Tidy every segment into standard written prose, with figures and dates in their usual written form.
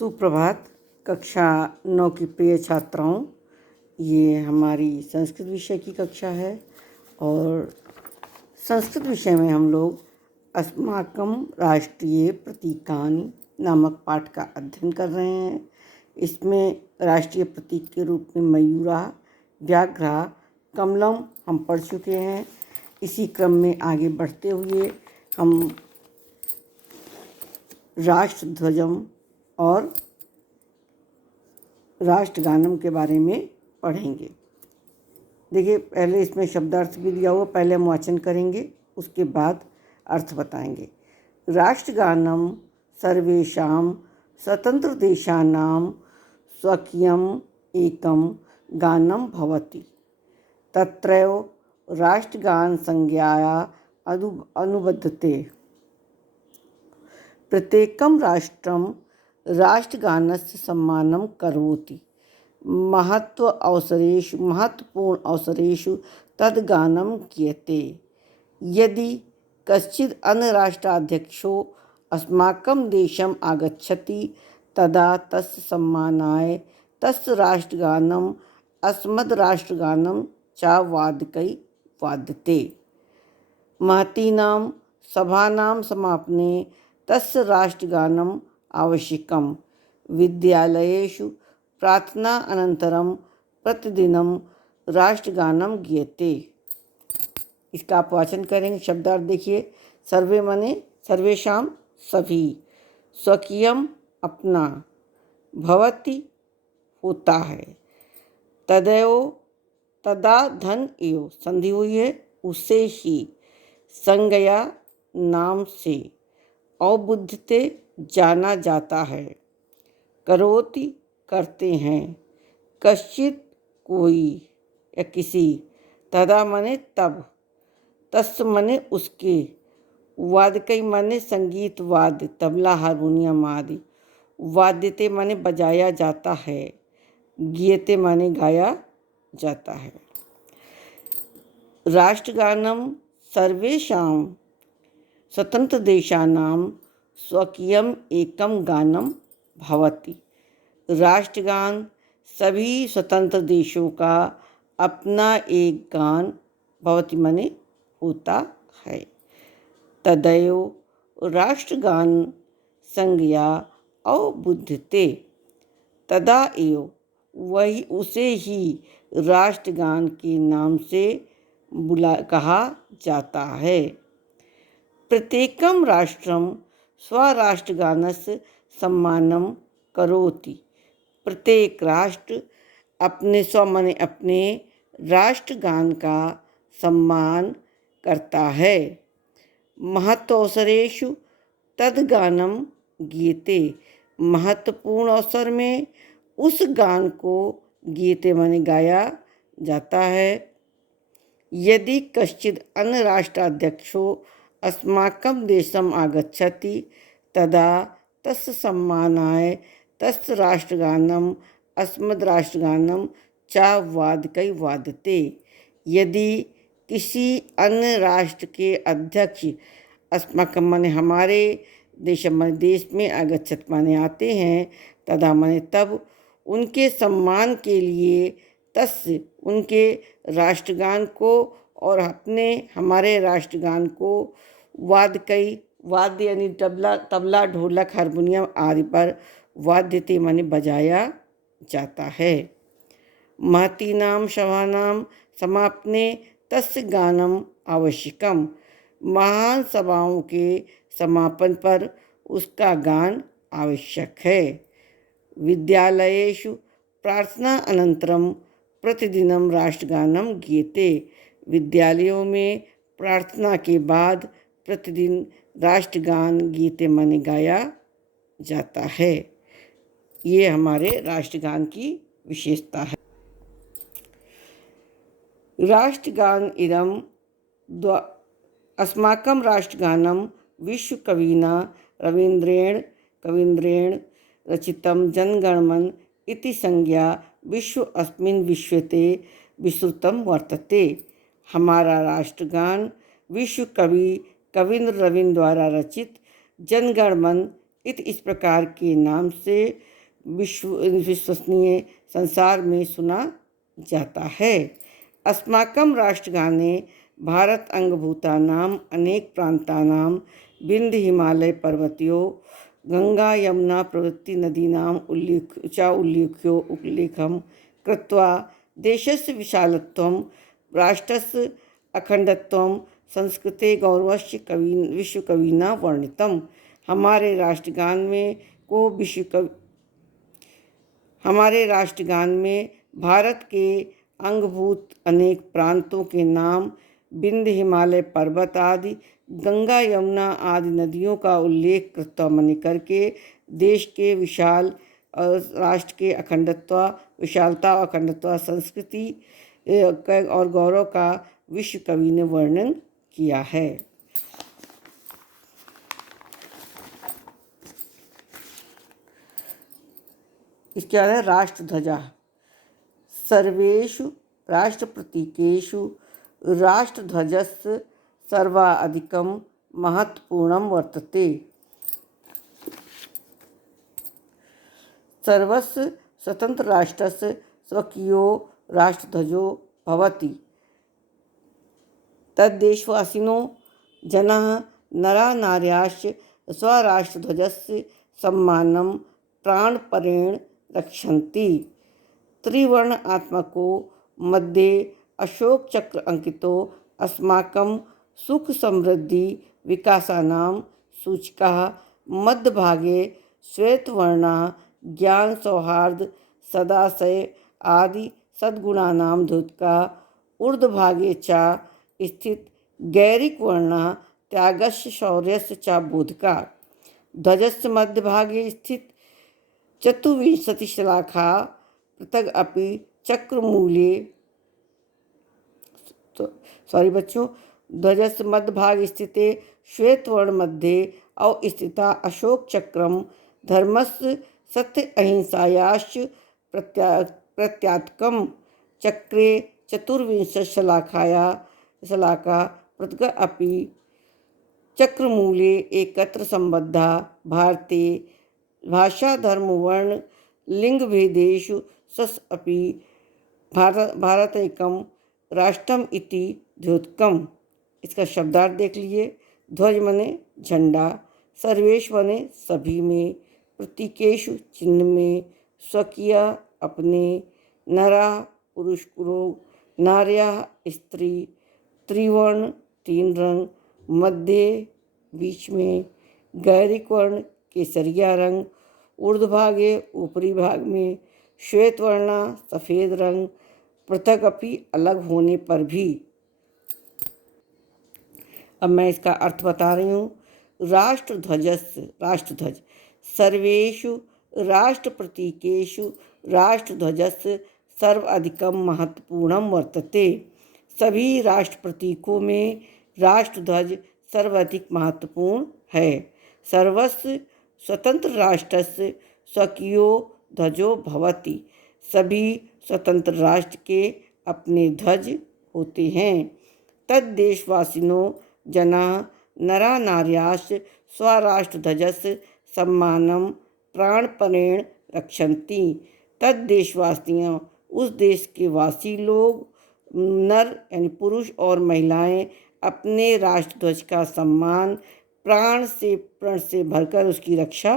सुप्रभात। कक्षा 9 की प्रिय छात्राओं, ये हमारी संस्कृत विषय की कक्षा है और संस्कृत विषय में हम लोग अस्माकं राष्ट्रीय प्रतीकानि नामक पाठ का अध्ययन कर रहे हैं। इसमें राष्ट्रीय प्रतीक के रूप में मयूरा, व्याघ्रा, कमलम हम पढ़ चुके हैं। इसी क्रम में आगे बढ़ते हुए हम राष्ट्रध्वजम और राष्ट्रगानम के बारे में पढ़ेंगे। देखिए, पहले इसमें शब्दार्थ भी दिया हुआ, पहले हम वाचन करेंगे, उसके बाद अर्थ बताएंगे। राष्ट्रगानम सर्वेषां स्वतंत्र देशानां स्वकीयम् एकं गानं भवति। तत्रैव राष्ट्रगान संज्ञाया अनुबद्धते। प्रत्येकं राष्ट्रं राष्ट्रगानस्य सम्मानं करोति। महत्वपूर्ण अवसरेषु तद् गानं क्रियते। यदि कश्चित् अन्यराष्ट्राध्यक्षो अस्माकं देशम् आगच्छति तदा तस्य सम्मानाय तस्य राष्ट्रगानम् अस्मद्राष्ट्रगानं च वादकैः वाद्यते। महतीनां सभानां समापने तस्य राष्ट्रगानम् आवश्यकम्। विद्यालयेषु प्रार्थना अनन्तरं प्रतिदिनं राष्ट्रगानं गीयते। इसका आप वाचन करेंगे। शब्दार्थ देखिए। सर्वे माने सर्वेषां सभी, स्वकीयम अपना, भवति होता है, तदैव तदा धन एव संधि हुई है उसे ही, संज्ञा नाम से, अवबुद्धते जाना जाता है, करोति करते हैं, कश्चित कोई या किसी, तदा माने तब, तस् माने उसके, वादकई माने संगीत वाद्य तबला हारमोनियम आदि, वाद्यते माने बजाया जाता है, गीयते माने गाया जाता है। राष्ट्रगानम सर्वेषां स्वतंत्र देशानां स्वकीयम एकम गानम भवति। राष्ट्रगान सभी स्वतंत्र देशों का अपना एक गान, भवति माने होता है। तदैव राष्ट्रगान संज्ञा अवबुद्धते। तदा एव वही उसे ही राष्ट्रगान के नाम से कहा जाता है। प्रत्येकं राष्ट्रं स्वराष्ट्रगानस्य सम्मानं करोति। प्रत्येक राष्ट्र अपने माने अपने राष्ट्रगान का सम्मान करता है। महत्ववसरेषु तद् गानं गीयते। महत्वपूर्ण अवसर में उस गान को गीयते माने गाया जाता है। यदि कश्चित् अन्य राष्ट्राध्यक्षो अस्माकं देशम् आगच्छति तदा तस्य सम्मानाय तस्य राष्ट्रगानम् अस्मद्राष्ट्रगानं च वादकैः वाद्यते। यदि किसी अन्य राष्ट्र के अध्यक्ष अस्माकं माने हमारे देश में आगच्छत माने आते हैं, तदा माने तब, उनके सम्मान के लिए तस्य उनके राष्ट्रगान को और हमारे राष्ट्रगान को वादकई, वाद्य यानी तबला ढोलक हारमोनियम आदि पर वाद्यते माने बजाया जाता है। महतीनां सभानां समापने तस्य गानम आवश्यकम। महान सभाओं के समापन पर उसका गान आवश्यक है। विद्यालयेषु प्रार्थना अनन्तरं प्रतिदिनं राष्ट्रगानं गीयते। विद्यालयों में प्रार्थना के बाद प्रतिदिन राष्ट्रगान गीयते माने गाया जाता है। ये हमारे राष्ट्रगान की विशेषता है। राष्ट्रगान इदं अस्माकं राष्ट्रगानं विश्वकविना रवीन्द्रेण रचितं जनगणमन इति संज्ञा अस्मिन् विश्वते विस्तृतं वर्तते। हमारा राष्ट्रगान विश्व कवि कवींद्र रवींद्र द्वारा रचित जनगणमन इस प्रकार के नाम से विश्वसनीय संसार में सुना जाता है। अस्माकं राष्ट्रगाने भारत अंगभूतानाम अनेक प्रांतानां विंध्य हिमालय पर्वतयो गंगा यमुना प्रभृति नदीनां उल्लेखं कृत्वा देशस्य विशालत्वं राष्ट्रस्य अखंडत्वं संस्कृते गौरवस्य विश्वकविना वर्णितम्। हमारे राष्ट्रगान में भारत के अंगभूत अनेक प्रांतों के नाम, विंध्य हिमालय पर्वत आदि, गंगा यमुना आदि नदियों का उल्लेख कृत्वा करके देश के विशाल राष्ट्र के विशालता और अखंडत्व संस्कृति और गौरव का विश्व कवि ने वर्णन किया है। इसके बाद है राष्ट्रध्वजा। सर्वेषु राष्ट्रप्रतीकेषु राष्ट्रध्वजस्य सर्वाधिकं महत्वपूर्णं वर्तते। सर्वस्य स्वतंत्र राष्ट्रस्य स्वकीयो राष्ट्रध्वजो भवति। तद्देशवासिनो जनाः नरा नार्याश्च स्वराष्ट्रध्वजस्य सम्मानं प्राणपणेन रक्षन्ति। त्रिवर्ण आत्मको मध्ये अशोक चक्र अंकितो अस्माकं सुख समृद्धि विकासानां सूचिका। मध्यभागे श्वेतवर्णा ज्ञान सौहार्द सदाशय आदि सद्गुणानां द्योतका। ऊर्ध्वभागे च स्थित गैरिक वर्णा त्यागस्य शौर्यस्य च बोधका। ध्वजस्य मध्यभागे स्थित चतुर्विंशतिशलाखा पृथक अपि चक्रमूले ध्वजस्य मध्यभागे स्थिते श्वेतवर्ण मध्ये अवस्थिता अशोक चक्रम धर्मस्य सत्य अहिंसायाश्च प्रत्यात्कम। चक्रे शलाका पृथक अपि चक्रमूले एकत्र संबद्धा। भारते भाषा धर्म वर्ण लिंग भेदेषु सस् अपि भारतैकं राष्ट्रम इति द्योतकम्। इसका शब्दार्थ देख लीजिए। ध्वज मने झंडा, सर्वेश मने सभी में, प्रतीकेषु चिन्ह में, स्वकीय अपने, नरा पुरुष लोग, नार्या स्त्री, त्रिवर्ण तीन रंग, मध्य बीच में, गैरिक वर्ण केसरिया रंग, ऊर्ध्वभागे ऊपरी भाग में, श्वेतवर्णा सफ़ेद रंग, पृथक अपि अलग होने पर भी। अब मैं इसका अर्थ बता रही हूँ। राष्ट्रध्वज सर्वेषु राष्ट्रप्रतीकेषु राष्ट्रध्वजस्य सर्वाधिकं महत्वपूर्णं वर्तते। सभी राष्ट्र प्रतीकों में राष्ट्रध्वज सर्वाधिक महत्वपूर्ण है। सर्वस्य स्वतंत्र राष्ट्रस्य स्वकीयो ध्वजो भवति। सभी स्वतंत्र राष्ट्र के अपने ध्वज होते हैं। तद्देशवासिनो जनाः नरा नार्याश्च स्वराष्ट्रध्वजस्य सम्मानं प्राणपणेन रक्षन्ति। तद्देशवासियों उस देश के वासी लोग, नर यानी पुरुष और महिलाएं, अपने राष्ट्रध्वज का सम्मान प्राण से भरकर उसकी रक्षा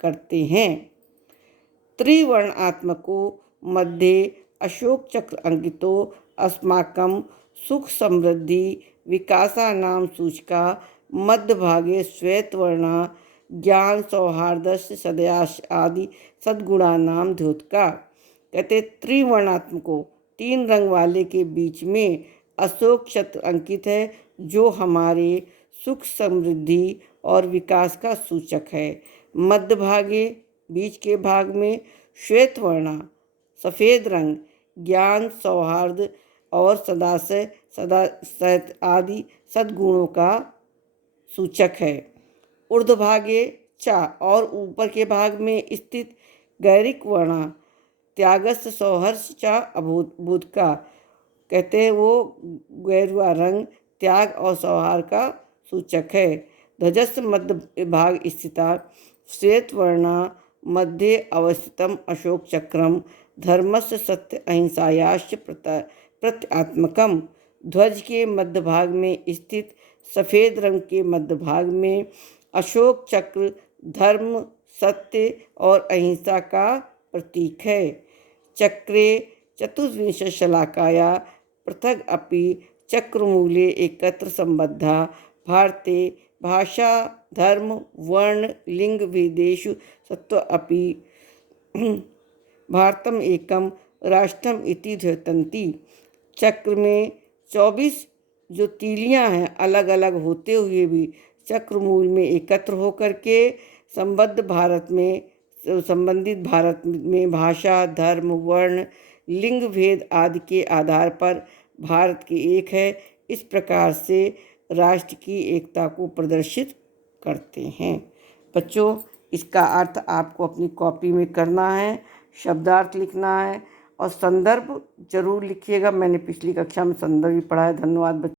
करते हैं। त्रिवर्णात्मको मध्ये अशोक चक्र अंकितो अस्माकं सुख समृद्धि विकासानां सूचिका। मध्यभागे श्वेतवर्णा ज्ञान सौहार्दस्य सदयाश आदि सद्गुणानां द्योतका। कहते त्रिवर्णात्मको तीन रंग वाले के बीच में अशोक चक्र अंकित है, जो हमारे सुख समृद्धि और विकास का सूचक है। मध्य भागे बीच के भाग में श्वेतवर्णा सफ़ेद रंग ज्ञान सौहार्द और सदा आदि सद्गुणों का सूचक है। ऊर्ध्वभागे चा और ऊपर के भाग में स्थित गैरिक वर्णा त्यागस्य सौहर्ष चा अभूत का। कहते हैं वो गैरुआ रंग त्याग और सौहार्द का सूचक है। ध्वजस्य मध्य भाग स्थिता श्वेतवर्णा मध्ये अवस्थितम् अशोक चक्रम धर्मस्य सत्य अहिंसायाश्च प्रत्ययात्मकम्। ध्वज के मध्य भाग में स्थित सफ़ेद रंग के मध्य भाग में अशोक चक्र धर्म, सत्य और अहिंसा का प्रतीक है। चक्रे चतुर्विंशशलाकाया पृथग अपि चक्रमूले एकत्र संबद्धा भारते भाषा धर्म वर्ण लिंग भेदेषु सत्व अपि भारतम एकम राष्ट्रम इति ध्वजन्ति। चक्र में 24 जो तीलियां हैं अलग अलग होते हुए भी चक्रमूल में एकत्र होकर के संबंधित भारत में भाषा धर्म वर्ण लिंग भेद आदि के आधार पर भारत की एक है। इस प्रकार से राष्ट्र की एकता को प्रदर्शित करते हैं। बच्चों, इसका अर्थ आपको अपनी कॉपी में करना है, शब्दार्थ लिखना है और संदर्भ जरूर लिखिएगा। मैंने पिछली कक्षा में संदर्भ भी पढ़ा है। धन्यवाद बच्चों।